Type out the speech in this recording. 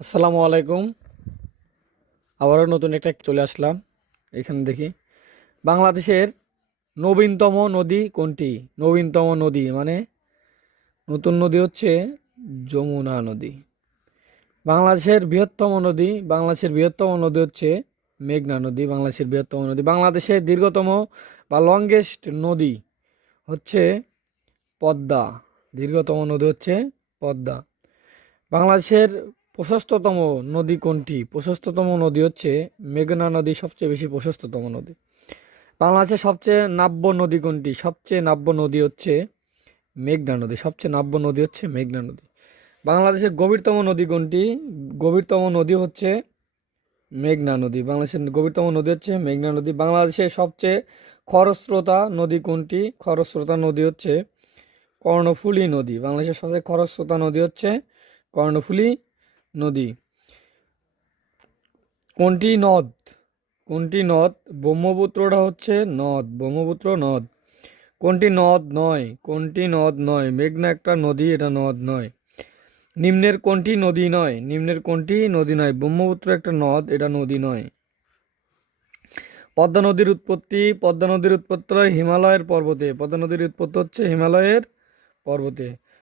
আসসালামু আলাইকুম। আবারও নতুন একটা চলে আসলাম। এখানে দেখি বাংলাদেশের নবীনতম নদী কোনটি? নবীনতম নদী মানে নতুন নদী হচ্ছে যমুনা নদী। বাংলাদেশের বৃহত্তম নদী হচ্ছে মেঘনা নদী। বাংলাদেশের দীর্ঘতম বা লংগেস্ট নদী হচ্ছে পদ্মা। দীর্ঘতম নদী হচ্ছে পদ্মা। বাংলাদেশের প্রশস্ততম নদী কোনটি? প্রশস্ততম নদী হচ্ছে মেঘনা নদী, সবচেয়ে বেশি প্রশস্ততম নদী। বাংলাদেশের সবচেয়ে নাব্য নদী কোনটি? সবচেয়ে নাব্য নদী হচ্ছে মেঘনা নদী। সবচেয়ে নাব্য নদী হচ্ছে মেঘনা নদী। বাংলাদেশের গভীরতম নদী কোনটি? গভীরতম নদী হচ্ছে মেঘনা নদী। বাংলাদেশের গভীরতম নদী হচ্ছে মেঘনা নদী। বাংলাদেশের সবচেয়ে খরস্রোতা নদী কোনটি? খরস্রোতা নদী হচ্ছে কর্ণফুলী নদী। বাংলাদেশের সবচেয়ে খরস্রোতা নদী হচ্ছে কর্ণফুলী নদী। কোনটি নদ? কোনটি নদ? ব্রহ্মপুত্রটা হচ্ছে নদ। ব্রহ্মপুত্র নদ। কোনটি নদ নয়? কোনটি নদ নয়? মেঘনা একটা নদী, এটা নদ নয়। নিম্নের কোনটি নদী নয়? নিম্নের কোনটি নদী নয়? ব্রহ্মপুত্র একটা নদ, এটা নদী নয়। পদ্মা নদীর উৎপত্তি হয় হিমালয়ের পর্বতে। পদ্মা নদীর উৎপত্তি হচ্ছে হিমালয়ের পর্বতে।